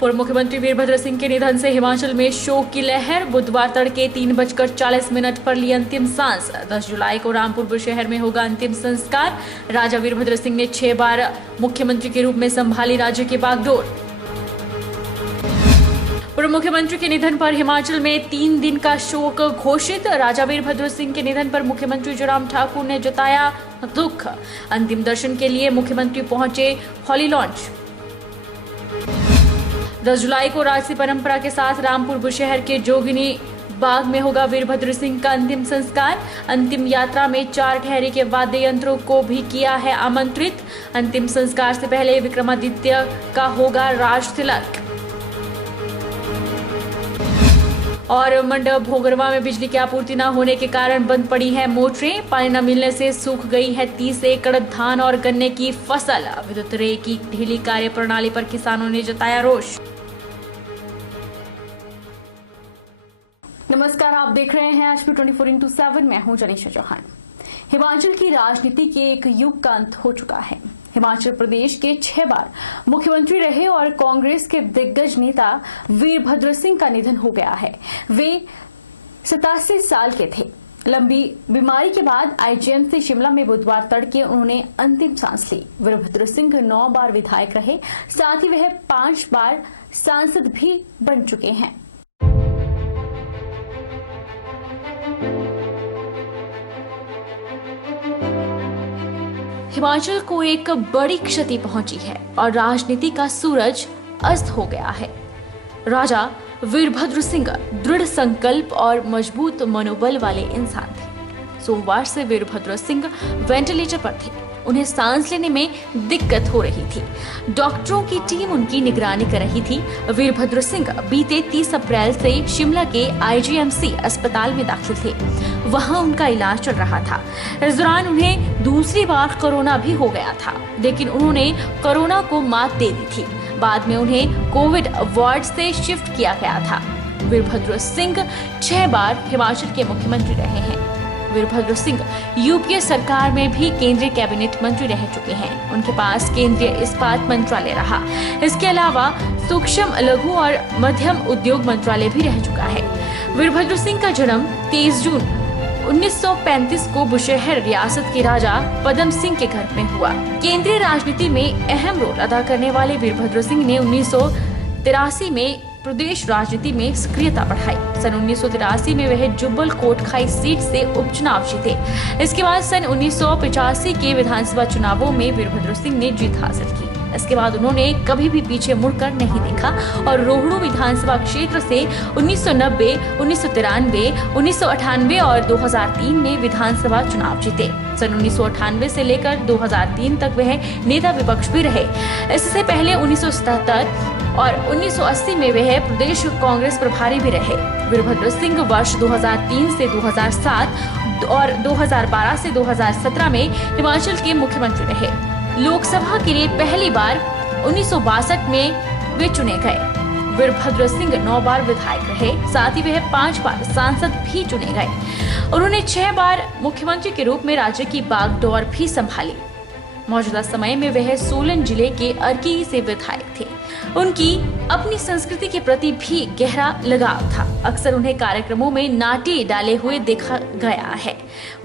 पूर्व मुख्यमंत्री वीरभद्र सिंह के निधन से हिमाचल में शोक की लहर। बुधवार तड़के 3:40 पर ली अंतिम सांस। 10 जुलाई को रामपुर बुशहर में होगा अंतिम संस्कार। राजा वीरभद्र सिंह ने 6 बार मुख्यमंत्री के रूप में संभाली राज्य की बागडोर। पूर्व मुख्यमंत्री के निधन पर हिमाचल में 3 दिन का शोक घोषित। राजा वीरभद्र सिंह के निधन पर मुख्यमंत्री जयराम ठाकुर ने जताया दुख। अंतिम दर्शन के लिए मुख्यमंत्री पहुंचे हॉली लॉन्च। 10 जुलाई को राजसी परंपरा के साथ रामपुर बुशहर के जोगिनी बाग में होगा वीरभद्र सिंह का अंतिम संस्कार। अंतिम यात्रा में 4 ठहरे के वाद्य यंत्रों को भी किया है आमंत्रित। अंतिम संस्कार से पहले विक्रमादित्य का होगा राज तिलक। और मंडप भोगरवा में बिजली की आपूर्ति न होने के कारण बंद पड़ी है मोटरें। पानी न मिलने से सूख गई है 30 एकड़ धान और गन्ने की फसल। विद्युत रे की ढीली कार्य प्रणाली पर किसानों ने जताया रोष। नमस्कार, आप देख रहे हैं आज 24x7। मैं हूं जनीशा चौहान। हिमाचल की राजनीति के एक युग का अंत हो चुका है। हिमाचल प्रदेश के 6 बार मुख्यमंत्री रहे और कांग्रेस के दिग्गज नेता वीरभद्र सिंह का निधन हो गया है। वे 87 साल के थे। लंबी बीमारी के बाद आईजीएमसी शिमला में बुधवार तड़के उन्होंने अंतिम सांस ली। वीरभद्र सिंह 9 बार विधायक रहे, साथ ही वह 5 बार सांसद भी बन चुके हैं। हिमाचल को एक बड़ी क्षति पहुंची है और राजनीति का सूरज अस्त हो गया है। राजा वीरभद्र सिंह दृढ़ संकल्प और मजबूत मनोबल वाले इंसान थे। सोमवार से वीरभद्र सिंह वेंटिलेटर पर थे। उन्हें सांस लेने में दिक्कत हो रही थी। डॉक्टरों की टीम उनकी निगरानी कर रही थी। वीरभद्र सिंह बीते 30 अप्रैल से शिमला के आईजीएमसी अस्पताल में दाखिल थे। वहां उनका इलाज चल रहा था। इस दौरान उन्हें दूसरी बार कोरोना भी हो गया था, लेकिन उन्होंने कोरोना को मात दे दी थी। बाद में उन्हें कोविड वार्ड से शिफ्ट किया गया था। वीरभद्र सिंह 6 बार हिमाचल के मुख्यमंत्री रहे हैं। वीरभद्र सिंह यूपीए सरकार में भी केंद्रीय कैबिनेट मंत्री रह चुके हैं। उनके पास केंद्रीय इस्पात मंत्रालय रहा। इसके अलावा सूक्ष्म, लघु और मध्यम उद्योग मंत्रालय भी रह चुका है। वीरभद्र सिंह का जन्म 23 जून 1935 को बुशहर रियासत के राजा पदम सिंह के घर में हुआ। केंद्रीय राजनीति में अहम रोल अदा करने वाले वीरभद्र सिंह ने 1983 में प्रदेश राजनीति में सक्रियता बढ़ाई। सन 1983 में वह जुब्बल कोटखाई सीट से उपचुनाव जीते। इसके बाद सन 1985 के विधानसभा चुनावों में वीरभद्र सिंह ने जीत हासिल की। इसके बाद उन्होंने कभी भी पीछे मुड़कर नहीं देखा और रोहड़ू विधानसभा क्षेत्र से 1990, 1993, 1998 और 2003 में विधानसभा चुनाव जीते। सन 1998 से लेकर 2003 तक वह नेता विपक्ष भी रहे। इससे पहले 1977 और 1980 में वह प्रदेश कांग्रेस प्रभारी भी रहे। वीरभद्र सिंह वर्ष 2003 से 2007 और 2012 से 2017 में हिमाचल के मुख्यमंत्री रहे। लोकसभा के लिए पहली बार 1962 में वे चुने गए। वीरभद्र सिंह 9 बार विधायक रहे, साथ ही वह 5 बार सांसद भी चुने गए। उन्होंने 6 बार मुख्यमंत्री के रूप में राज्य की बागडोर भी संभाली। मौजूदा समय में वह सोलन जिले के अर्की से विधायक थे। उनकी अपनी संस्कृति के प्रति भी गहरा लगाव था। अक्सर उन्हें कार्यक्रमों में नाट्य डाले हुए देखा गया है।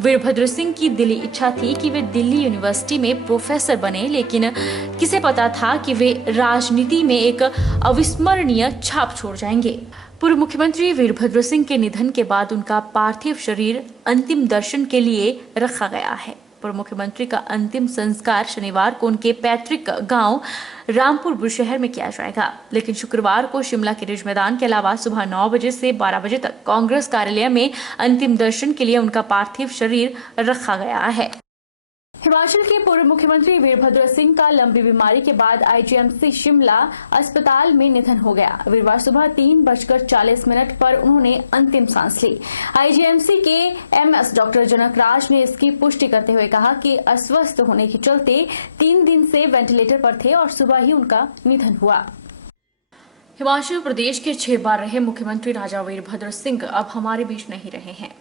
वीरभद्र सिंह की दिली इच्छा थी कि वे दिल्ली यूनिवर्सिटी में प्रोफेसर बने, लेकिन किसे पता था कि वे राजनीति में एक अविस्मरणीय छाप छोड़ जाएंगे। पूर्व मुख्यमंत्री वीरभद्र सिंह के निधन के बाद उनका पार्थिव शरीर अंतिम दर्शन के लिए रखा गया है। पूर्व मुख्यमंत्री का अंतिम संस्कार शनिवार को उनके पैतृक गांव रामपुर बुशहर में किया जाएगा, लेकिन शुक्रवार को शिमला के रिज मैदान के अलावा सुबह 9 बजे से 12 बजे तक कांग्रेस कार्यालय में अंतिम दर्शन के लिए उनका पार्थिव शरीर रखा गया है। हिमाचल के पूर्व मुख्यमंत्री वीरभद्र सिंह का लंबी बीमारी के बाद आईजीएमसी शिमला अस्पताल में निधन हो गया। वीरवार सुबह 3:40 पर उन्होंने अंतिम सांस ली। आईजीएमसी के एमएस डॉक्टर जनक राज ने इसकी पुष्टि करते हुए कहा कि अस्वस्थ होने के चलते 3 दिन से वेंटिलेटर पर थे और सुबह ही उनका निधन हुआ। हिमाचल प्रदेश के 6 बार रहे मुख्यमंत्री राजा वीरभद्र सिंह अब हमारे बीच नहीं रहे हैं।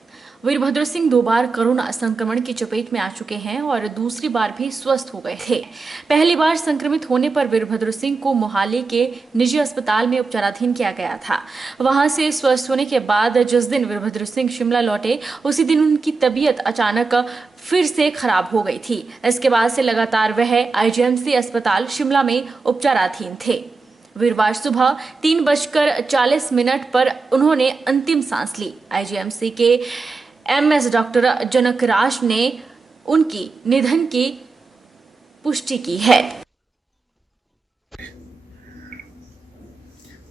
वीरभद्र सिंह 2 बार कोरोना संक्रमण की चपेट में आ चुके हैं और दूसरी बार भी स्वस्थ हो गए थे। पहली बार संक्रमित होने पर वीरभद्र सिंह को मोहाली के निजी अस्पताल में उपचाराधीन किया गया था। वहां से स्वस्थ होने के बाद जिस दिन वीरभद्र सिंह शिमला लौटे, उसी दिन उनकी तबीयत अचानक फिर से खराब हो गई थी। इसके बाद से लगातार वह आईजीएमसी अस्पताल शिमला में उपचाराधीन थे। वीरवार सुबह 3:40 पर उन्होंने अंतिम सांस ली। आईजीएमसी के एमएस डॉक्टर जनकराज ने उनकी निधन की पुष्टि की है।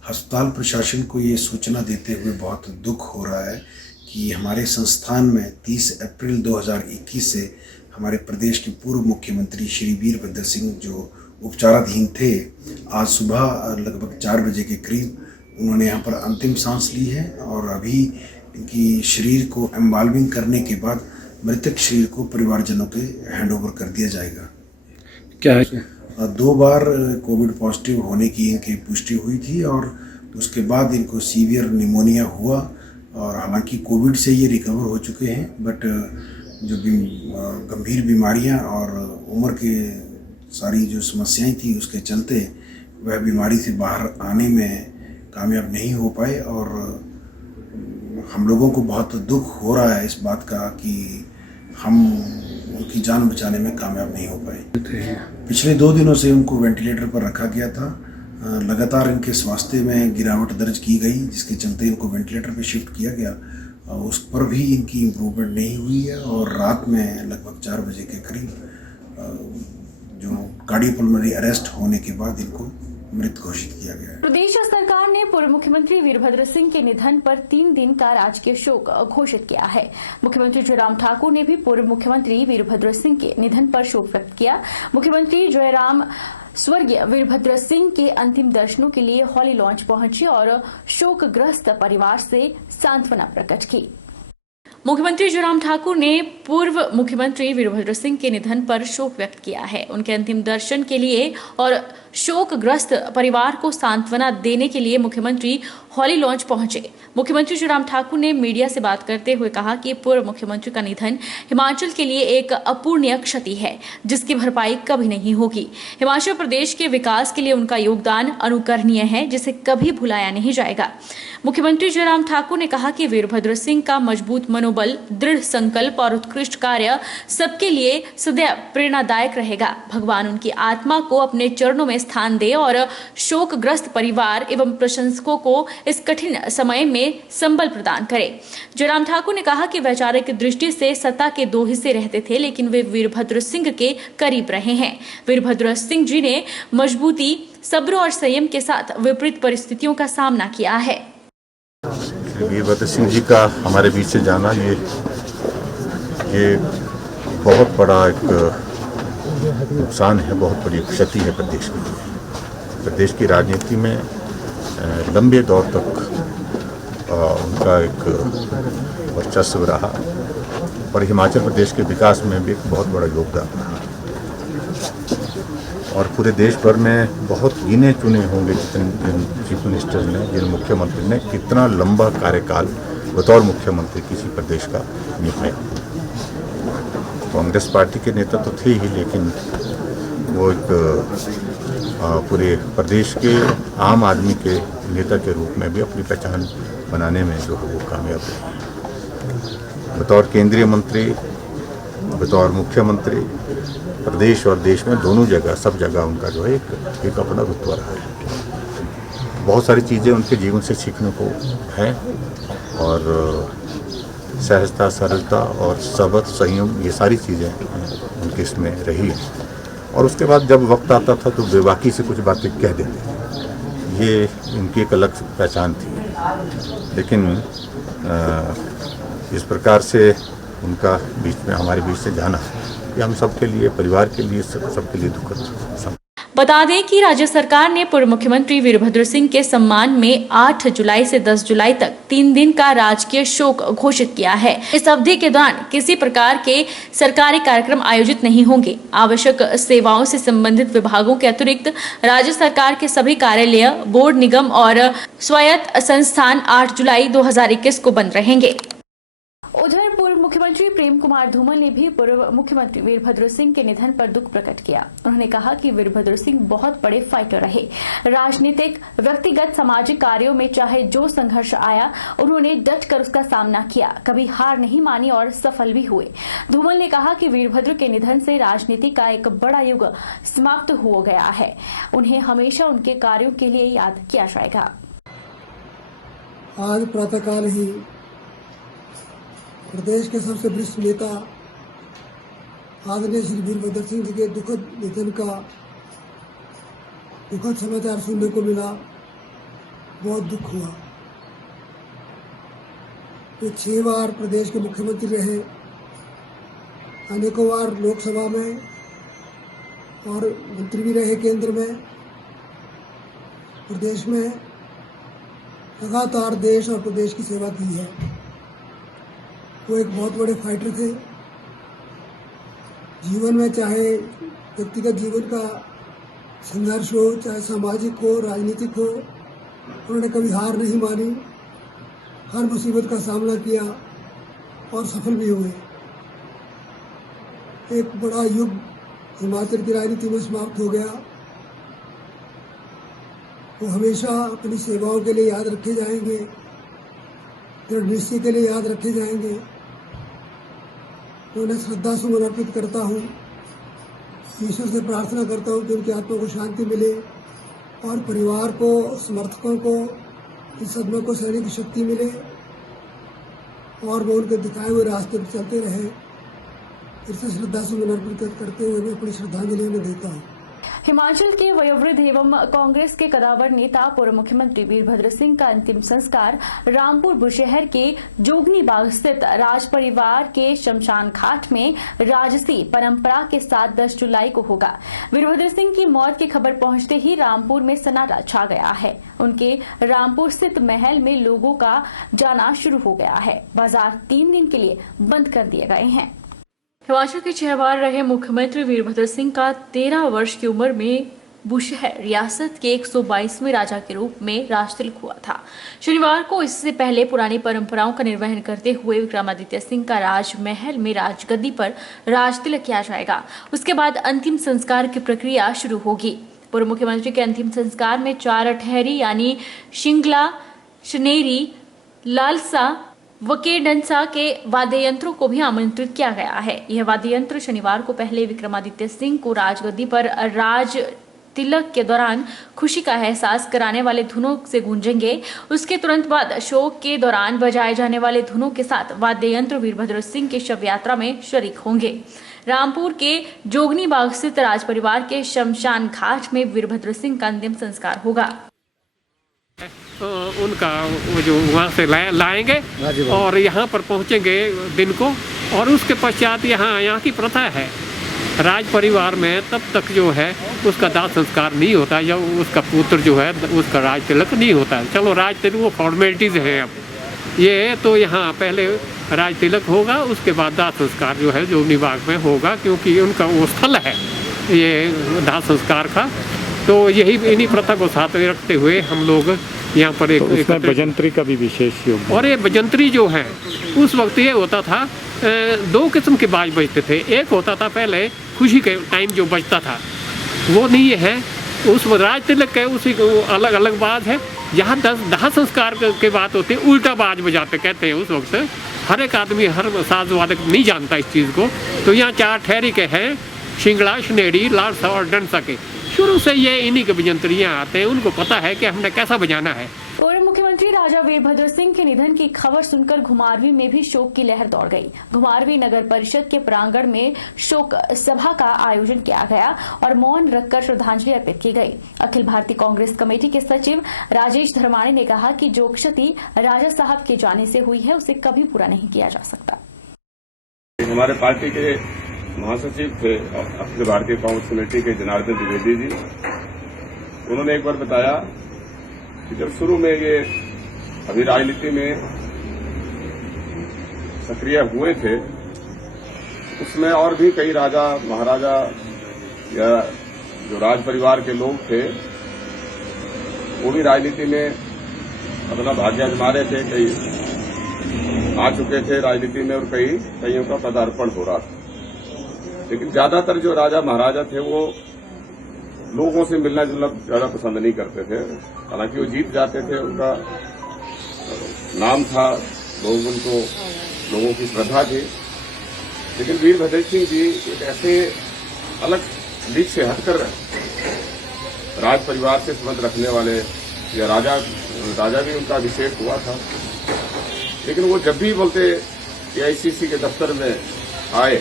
अस्पताल प्रशासन को ये सूचना देते हुए बहुत दुख हो रहा है कि हमारे संस्थान में 30 अप्रैल 2021 से हमारे प्रदेश के पूर्व मुख्यमंत्री श्री वीरभद्र सिंह जो उपचाराधीन थे, आज सुबह लगभग 4 बजे के करीब उन्होंने यहाँ पर अंतिम सांस ली है और अभी इनकी शरीर को एम्बाल्मिंग करने के बाद मृतक शरीर को परिवारजनों के हैंडओवर कर दिया जाएगा। क्या है 2 बार कोविड पॉजिटिव होने की इनकी पुष्टि हुई थी और उसके बाद इनको सीवियर निमोनिया हुआ और हालांकि कोविड से ये रिकवर हो चुके हैं, बट जो गंभीर बीमारियां और उम्र के सारी जो समस्याएं थी उसके चलते वह बीमारी से बाहर आने में कामयाब नहीं हो पाए और हम लोगों को बहुत दुख हो रहा है इस बात का कि हम उनकी जान बचाने में कामयाब नहीं हो पाए। पिछले 2 दिनों से उनको वेंटिलेटर पर रखा गया था। लगातार इनके स्वास्थ्य में गिरावट दर्ज की गई, जिसके चलते इनको वेंटिलेटर पर शिफ्ट किया गया। उस पर भी इनकी इम्प्रूवमेंट नहीं हुई है और रात में लगभग 4 बजे के करीब जो कार्डियोपल्मोनरी अरेस्ट होने के बाद इनको मृत घोषित किया गया है। प्रदेश सरकार ने पूर्व मुख्यमंत्री वीरभद्र सिंह के निधन पर 3 दिन का राजकीय शोक घोषित किया है। मुख्यमंत्री जयराम ठाकुर ने भी पूर्व मुख्यमंत्री वीरभद्र सिंह के निधन पर शोक व्यक्त किया। मुख्यमंत्री जयराम स्वर्गीय वीरभद्र सिंह के अंतिम दर्शनों के लिए हॉली लॉन्च पहुंचे और शोकग्रस्त परिवार से सांत्वना प्रकट की। मुख्यमंत्री जयराम ठाकुर ने पूर्व मुख्यमंत्री वीरभद्र सिंह के निधन पर शोक व्यक्त किया है। उनके अंतिम दर्शन के लिए और शोकग्रस्त परिवार को सांत्वना देने के लिए मुख्यमंत्री हॉली लॉन्च पहुंचे। मुख्यमंत्री जयराम ठाकुर ने मीडिया से बात करते हुए कहा कि पूर्व मुख्यमंत्री का निधन हिमाचल के लिए एक अपूर्णीय क्षति है, जिसकी भरपाई कभी नहीं होगी। हिमाचल प्रदेश के विकास के लिए उनका योगदान अनुकरणीय है, जिसे कभी भुलाया नहीं जाएगा। मुख्यमंत्री जयराम ठाकुर ने कहा कि वीरभद्र सिंह का मजबूत मनोबल, दृढ़ संकल्प और उत्कृष्ट कार्य सबके लिए सदैव प्रेरणादायक रहेगा। भगवान उनकी आत्मा को अपने चरणों में स्थान दे और शोकग्रस्त परिवार एवं प्रशंसकों को इस कठिन समय में संबल प्रदान करे। जयराम ठाकुर ने कहा कि वैचारिक दृष्टि से सत्ता के 2 हिस्से रहते थे, लेकिन वे वीरभद्र सिंह के करीब रहे हैं। वीरभद्र सिंह जी ने मजबूती, सब्र और संयम के साथ विपरीत परिस्थितियों का सामना किया है। वीरभद्र सिंह जी का हमारे बीच से जाना ये बहुत बड़ा एक नुकसान है, बहुत बड़ी क्षति है प्रदेश के लिए। प्रदेश की राजनीति में लंबे दौर तक उनका एक वर्चस्व रहा और हिमाचल प्रदेश के विकास में भी एक बहुत बड़ा योगदान रहा और पूरे देश भर में बहुत गिने चुने होंगे जिन चीफ मिनिस्टर ने, जिन मुख्यमंत्री ने कितना लंबा कार्यकाल बतौर मुख्यमंत्री किसी प्रदेश का निभाया। कांग्रेस पार्टी के नेता तो थे ही, लेकिन वो एक पूरे प्रदेश के आम आदमी के नेता के रूप में भी अपनी पहचान बनाने में जो है वो कामयाब रहे। बतौर केंद्रीय मंत्री, बतौर मुख्यमंत्री, प्रदेश और देश में दोनों जगह, सब जगह उनका जो है एक अपना रुतबा रहा है। बहुत सारी चीज़ें उनके जीवन से सीखने को हैं और सहजता, सरलता और सब्र, संयम, ये सारी चीज़ें उनके इसमें रही हैं। और उसके बाद जब वक्त आता था तो बेबाकी से कुछ बातें कह देते, ये इनकी एक अलग पहचान थी। लेकिन इस प्रकार से उनका बीच में, हमारे बीच से जाना, ये हम सबके लिए, परिवार के लिए, सबके लिए दुखद। बता दें कि राज्य सरकार ने पूर्व मुख्यमंत्री वीरभद्र सिंह के सम्मान में 8 जुलाई से 10 जुलाई तक 3 दिन का राजकीय शोक घोषित किया है। इस अवधि के दौरान किसी प्रकार के सरकारी कार्यक्रम आयोजित नहीं होंगे। आवश्यक सेवाओं से संबंधित विभागों के अतिरिक्त राज्य सरकार के सभी कार्यालय, बोर्ड, निगम और स्वायत्त संस्थान 8 जुलाई 2021 को बंद रहेंगे। उधर मुख्यमंत्री प्रेम कुमार धूमल ने भी पूर्व मुख्यमंत्री वीरभद्र सिंह के निधन पर दुख प्रकट किया। उन्होंने कहा कि वीरभद्र सिंह बहुत बड़े फाइटर रहे। राजनीतिक, व्यक्तिगत, सामाजिक कार्यों में चाहे जो संघर्ष आया, उन्होंने डट कर उसका सामना किया, कभी हार नहीं मानी और सफल भी हुए। धूमल ने कहा कि वीरभद्र के निधन से राजनीति का एक बड़ा युग समाप्त हो गया है। उन्हें हमेशा उनके कार्यों के लिए याद किया जाएगा। आज प्रातःकाल ही प्रदेश के सबसे वरिष्ठ नेता आदरणीय श्री वीरभद्र सिंह जी के दुखद निधन का दुखद समाचार सुनने को मिला। बहुत दुख हुआ। वे 6 बार प्रदेश के मुख्यमंत्री रहे, अनेकों बार लोकसभा में और मंत्री भी रहे केंद्र में। प्रदेश में लगातार देश और प्रदेश की सेवा की है। वो एक बहुत बड़े फाइटर थे। जीवन में चाहे व्यक्तिगत जीवन का संघर्ष हो, चाहे सामाजिक हो, राजनीतिक हो, उन्होंने कभी हार नहीं मानी। हर मुसीबत का सामना किया और सफल भी हुए। एक बड़ा युग हिमाचल की राजनीति में समाप्त हो गया। वो हमेशा अपनी सेवाओं के लिए याद रखे जाएंगे, दृढ़ निश्चय के लिए याद रखे जाएंगे। उन्हें श्रद्धा सुमन अर्पित करता हूँ। ईश्वर से प्रार्थना करता हूँ कि उनकी आत्मा को शांति मिले और परिवार को, समर्थकों को इस सदमे को सहने की शक्ति मिले और वो उनके दिखाए हुए रास्ते पर चलते रहे। फिर से श्रद्धा सुमन अर्पित करते हुए मैं अपनी श्रद्धांजलि उन्हें देता हूँ। हिमाचल के वयोवृद्ध एवं कांग्रेस के कदावर नेता पूर्व मुख्यमंत्री वीरभद्र सिंह का अंतिम संस्कार रामपुर बुशहर के जोगनी बाग स्थित राज परिवार के शमशान घाट में राजसी परंपरा के साथ 10 जुलाई को होगा। वीरभद्र सिंह की मौत की खबर पहुंचते ही रामपुर में सन्नाटा छा गया है। उनके रामपुर स्थित महल में लोगों का जाना शुरू हो गया है। बाजार 3 दिन के लिए बंद कर दिए गए हैं। हिमाचल के 6 बार रहे मुख्यमंत्री वीरभद्र सिंह का 13 वर्ष की उम्र में बुशहर रियासत के 122वें राजा के रूप में राज तिलक हुआ था। शनिवार को इससे पहले पुरानी परंपराओं का निर्वहन करते हुए विक्रमादित्य सिंह का राजमहल में राजगद्दी पर राज तिलक किया जाएगा। उसके बाद अंतिम संस्कार की प्रक्रिया शुरू होगी। पूर्व मुख्यमंत्री के अंतिम संस्कार में 4 अठहरी यानी शिंगला, शनेरी, लालसा व केडंसा के वाद्य यंत्रों को भी आमंत्रित किया गया है। यह वाद्य यंत्र शनिवार को पहले विक्रमादित्य सिंह को राजगद्दी पर राज तिलक के दौरान खुशी का एहसास कराने वाले धुनों से गूंजेंगे। उसके तुरंत बाद शोक के दौरान बजाए जाने वाले धुनों के साथ वाद्य यंत्र वीरभद्र सिंह के शव यात्रा में शरीक होंगे। रामपुर के जोगनी बाग स्थित राज परिवार के शमशान घाट में वीरभद्र सिंह का अंतिम संस्कार होगा। उनका वो जो वहाँ से लाएंगे और यहाँ पर पहुँचेंगे दिन को। और उसके पश्चात यहाँ की प्रथा है राज परिवार में तब तक जो है उसका दाह संस्कार नहीं होता जब उसका पुत्र जो है उसका राज तिलक नहीं होता है। चलो राज तिलक वो फॉर्मेलिटीज़ हैं। अब ये तो यहाँ पहले राज तिलक होगा, उसके बाद दाह संस्कार जो है जोगनी बाग में होगा, क्योंकि उनका वो स्थल है ये दाह संस्कार का। तो यही इन्हीं प्रथा को साथ में रखते हुए हम लोग यहाँ पर एक बजंतरी का भी विशेष योग। और ये बजंतरी जो है उस वक्त ये होता था 2 किस्म के बाज बजते थे। एक होता था पहले खुशी के टाइम जो बजता था, वो नहीं है। उस राज तिलक के उसी अलग अलग बाज है। जहाँ दाह संस्कार के बात होती है उल्टा बाज बजाते कहते हैं। उस वक्त हर एक आदमी, हर साज वादक नहीं जानता इस चीज़ को। तो यहाँ 4 ठहरी के हैं, शिंगड़ा, शनेड़ी, लालसा और डंसा के। शुरू से ये इन्हीं के बजंतरियाँ आते हैं, उनको पता है कि हमने कैसा बजाना है। पूर्व मुख्यमंत्री राजा वीरभद्र सिंह के निधन की खबर सुनकर घुमारवीं में भी शोक की लहर दौड़ गई। घुमारवीं नगर परिषद के प्रांगण में शोक सभा का आयोजन किया गया और मौन रखकर श्रद्धांजलि अर्पित की गई। अखिल भारतीय कांग्रेस कमेटी के सचिव राजेश धर्माणी ने कहा कि जो क्षति राजा साहब के जाने से हुई है उसे कभी पूरा नहीं किया जा सकता। हमारे पार्टी के महासचिव थे अखिल भारतीय कांग्रेस कमेटी के जनार्दन द्विवेदी जी, उन्होंने एक बार बताया कि जब शुरू में ये अभी राजनीति में सक्रिय हुए थे, उसमें और भी कई राजा महाराजा या जो राज परिवार के लोग थे वो भी राजनीति में अपना भाग्य आजमा रहे थे। कई आ चुके थे राजनीति में और कईयों का पदार्पण हो रहा था। लेकिन ज्यादातर जो राजा महाराजा थे वो लोगों से मिलना जुलना ज्यादा पसंद नहीं करते थे। हालांकि वो जीत जाते थे, उनका नाम था, लोगों की श्रद्धा थी। लेकिन वीरभद्र सिंह जी एक ऐसे अलग लीग से हटकर राज परिवार से संबंध रखने वाले, या राजा भी उनका अभिषेक हुआ था, लेकिन वो जब भी बोलते एआईसीसी के दफ्तर में आए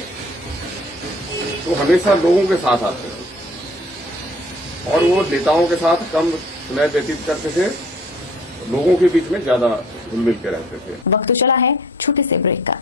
तो हमेशा लोगों के साथ आते थे और वो नेताओं के साथ कम समय व्यतीत करते थे, लोगों के बीच में ज्यादा घुल मिल के रहते थे। वक्त चला है छोटे से ब्रेक का।